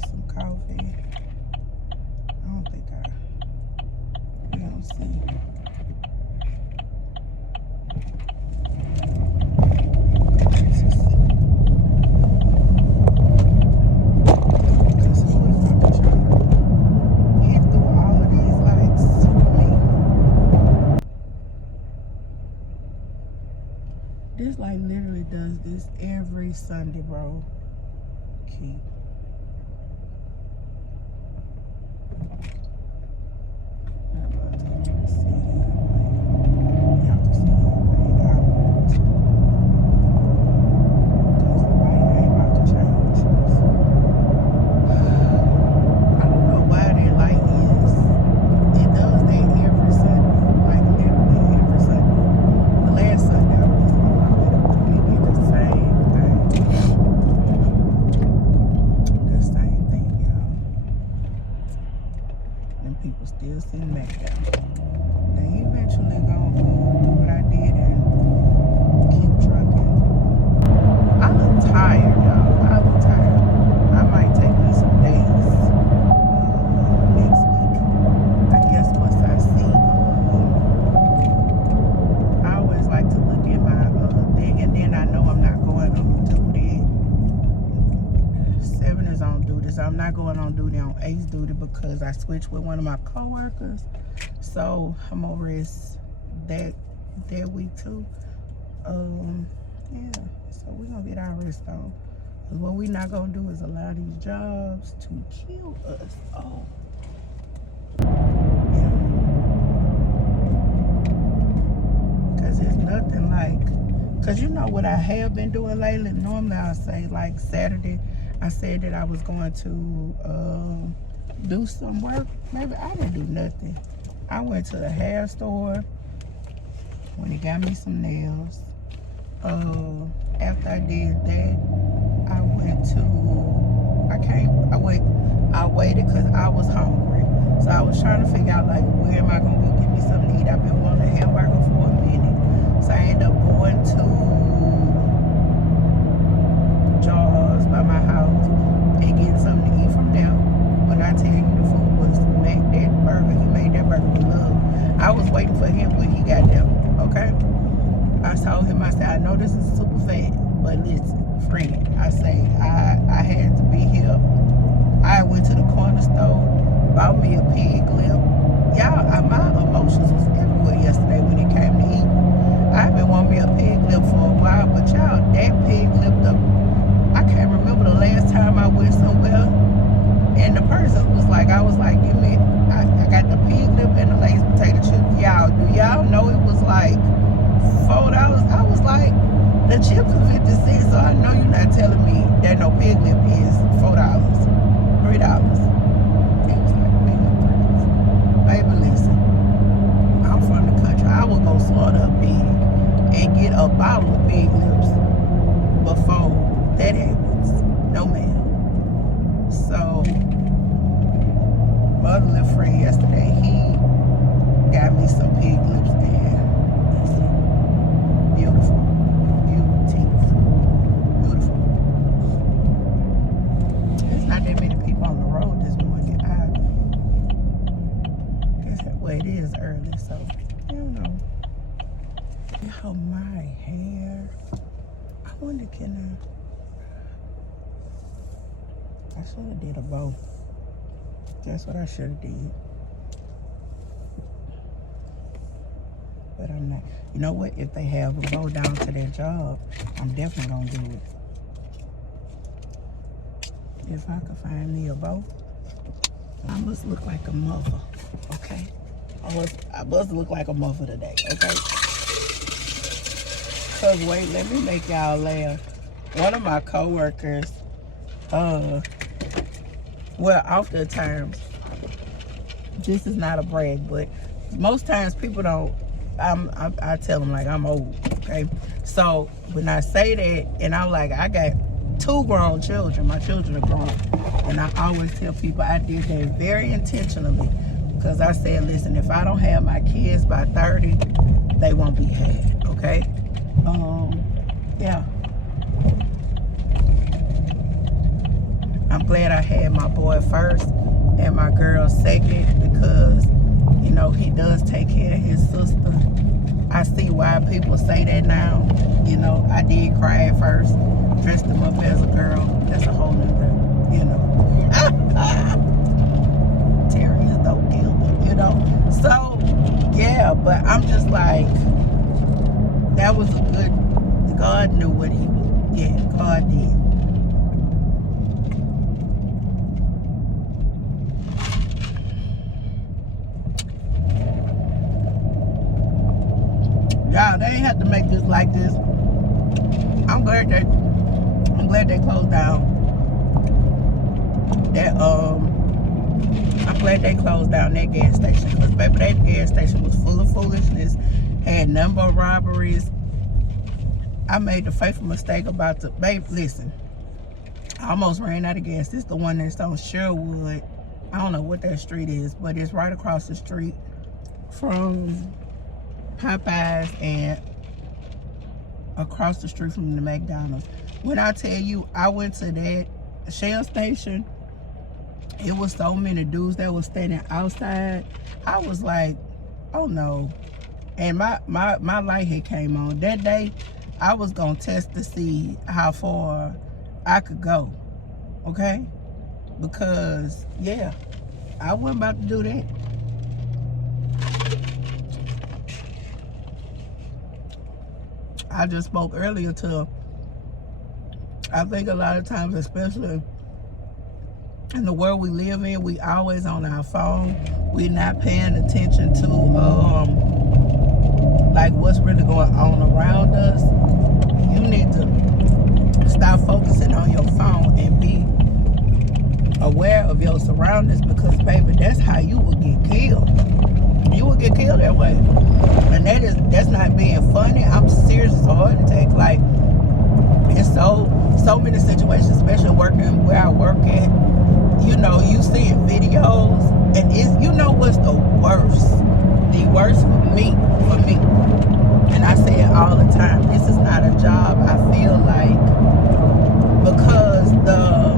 me some coffee. I don't think we don't see. This like literally does this every Sunday, bro. Keep. People still sitting back there. They eventually gonna do what I did and keep trucking. I look tired, y'all. I look tired. I might take me some days next week. I guess once I see, I always like to look at my thing, and then I know I'm not going on duty. 7 is on duty, so I'm not going on duty on 8's duty because I switched with one of my co-workers. So I'm over that week too. Yeah, so we're gonna get our rest on. What we're not gonna do is allow these jobs to kill us. Oh. Yeah. Cause it's nothing like, cause you know what I have been doing lately? Normally I'll say like Saturday, I said that I was going to do some work. Maybe I didn't do nothing. I went to the hair store when he got me some nails. After I did that, I waited because I was hungry. So I was trying to figure out like, where am I gonna go get me something to eat? I've been wanting a hamburger for a minute. So I ended up going to Jaws by my house and getting something to eat from there. When I tell you the food was that burger, he made that burger with love. I was waiting for him when he got there, okay? I told him, I said, I know this is super fat, but listen, friend, I say, I had to be here. I went to the corner store, bought me a pig lip. Y'all, my emotions was everywhere yesterday when it came to eating. I've been wanting me a pig lip for a while, but y'all, that pig lip, I can't remember the last time I went somewhere and the person was like, I was like, give me, I got the pig lip and the Lay's potato chips. Y'all, do y'all know it was like $4? I was like, the chips are 50 cents, so I know you're not telling me that no pig lip is $4, $3. It was like pig lip $3. Baby, listen, I'm from the country. I will go slaughter a pig and get a bottle of pig lips before that happens. No ma'am. So my other little friend yesterday, he got me some pig lips and beautiful. There's not that many people on the road this morning either. Guess that way it is early, so I don't know. Oh, my hair. I wonder, can I should have did a bow. That's what I should have did. But I'm not. You know what? If they have a bow down to their job, I'm definitely gonna do it. If I could find me a bow, I must look like a mother, okay? I must look like a mother today, okay? Cause wait, let me make y'all laugh. One of my coworkers, well, often times, this is not a brag, but most times people don't, I tell them like I'm old, okay? So when I say that, and I'm like, I got 2 grown children, my children are grown, and I always tell people I did that very intentionally, because I said, listen, if I don't have my kids by 30, they won't be had, okay? Yeah. I'm glad I had my boy first and my girl second, because, you know, he does take care of his sister. I see why people say that now. You know, I did cry at first, dressed him up as a girl. That's a whole nother, you know. Terry is no guilt, you know. So, yeah, but I'm just like, that was a good, God knew what he was, yeah, God did. Y'all, they ain't have to make this like this. I'm glad they closed down that I'm glad they closed down that gas station, because baby, that gas station was full of foolishness, had number of robberies. I made the fateful mistake about the, babe, listen, I almost ran out of gas. This is the one that's on Sherwood. I don't know what that street is, but it's right across the street from Popeyes and across the street from the McDonald's. When I tell you, I went to that Shell station, it was so many dudes that was standing outside. I was like, oh no. And my light had came on. That day, I was gonna test to see how far I could go, okay? Because, yeah, I wasn't about to do that. I just spoke earlier to, I think a lot of times, especially in the world we live in, we always on our phone. We're not paying attention to like what's really going on around us. You need to stop focusing on your phone and be aware of your surroundings, because baby, that's how you will get killed. You will get killed that way. And that's not being funny. I'm serious. It's a heart attack. Like, it's so many situations, especially working where I work at. You know, you see videos, and it's, you know what's the worst? The worst for me, and I say it all the time, this is not a job, I feel like, because the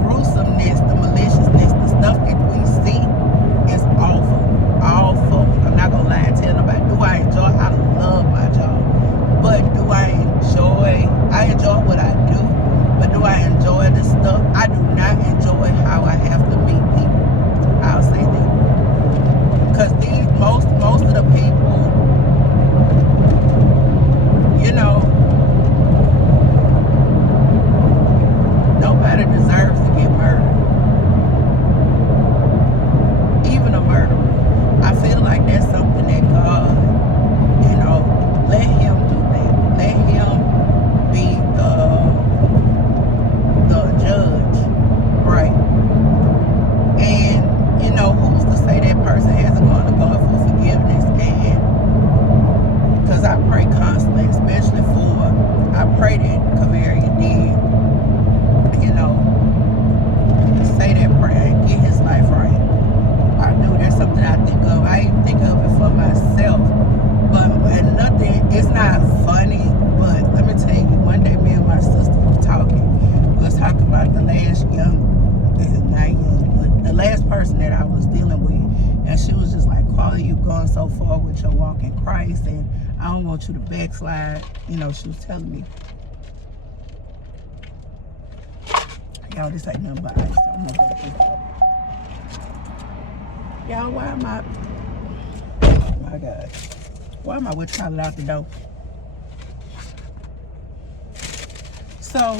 gruesomeness, the maliciousness, the stuff that we see is awful. I'm not gonna lie and tell nobody. Do I enjoy? I love my job. But do I enjoy what I do, but do I enjoy the stuff? I do not enjoy how I have to meet people. I'll say that. Because most of the people, you know, nobody deserves to get murdered. Even a murderer. I feel like that's something that God, you know, let him do that. Let him be the judge, right? And, you know, who's to say that person hasn't gone to God for forgiveness? And because I pray constantly, especially I pray that Kavaria did, you know, say that prayer and get his life right. I do. That's something I think of. I even think of it for myself. But and nothing, it's not funny, but let me tell you, one day me and my sister were talking. We was talking about the last the last person that I was dealing with. And she was just like, Carla, you going so far with your walk in Christ, and I don't want you to backslide. You know, she was telling me. Y'all, this ain't nothing but ice. So I'm gonna go to this. Y'all, why am I, oh my God, why am I with Charlotte out the door? So,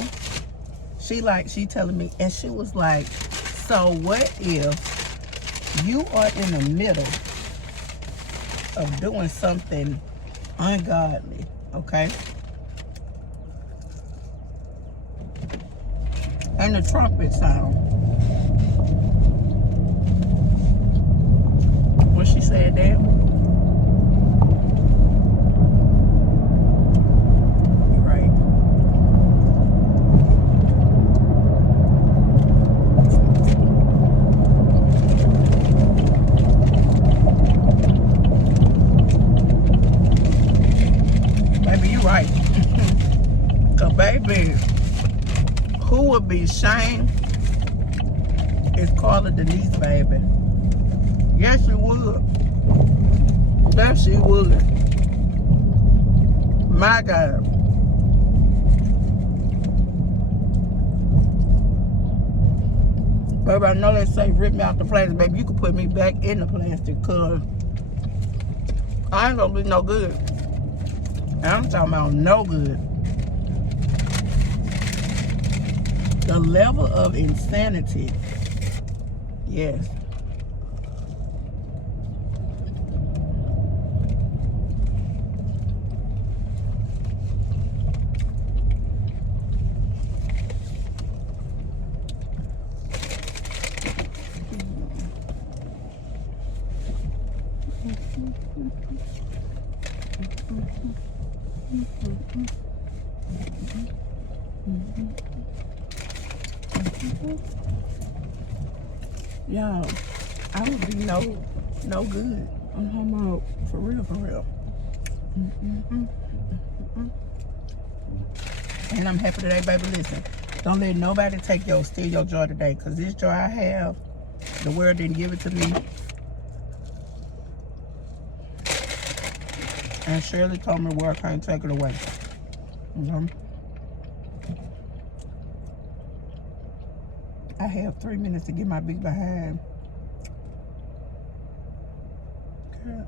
she telling me, and she was like, so what if you are in the middle of doing something ungodly, okay? And the trumpet sound. What she said there? Right. Baby, you right. 'Cause baby, Who would be shamed is Carla Denise, baby. Yes, she would. Yes, she would. My God. Baby, I know they say rip me out the plastic, baby. You can put me back in the plastic, cause I ain't gonna be no good. And I'm talking about no good. The level of insanity. Yes. Y'all, I would be no good. I'm home out for real. And I'm happy today, baby. Listen, don't let nobody steal your joy today, because this joy I have, the world didn't give it to me. And Shirley told me the world can't take it away. I have 3 minutes to get my big behind. Girl.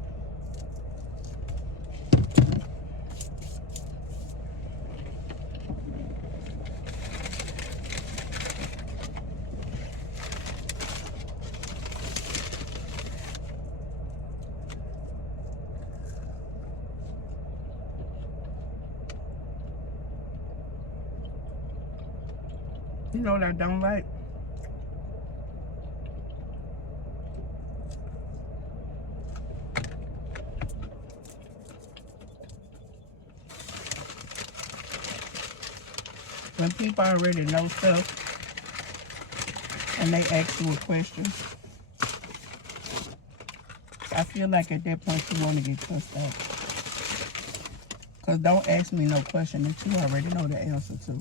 You know what I don't like? When people already know stuff and they ask you a question, I feel like at that point you want to get cussed out. Because don't ask me no question that you already know the answer to.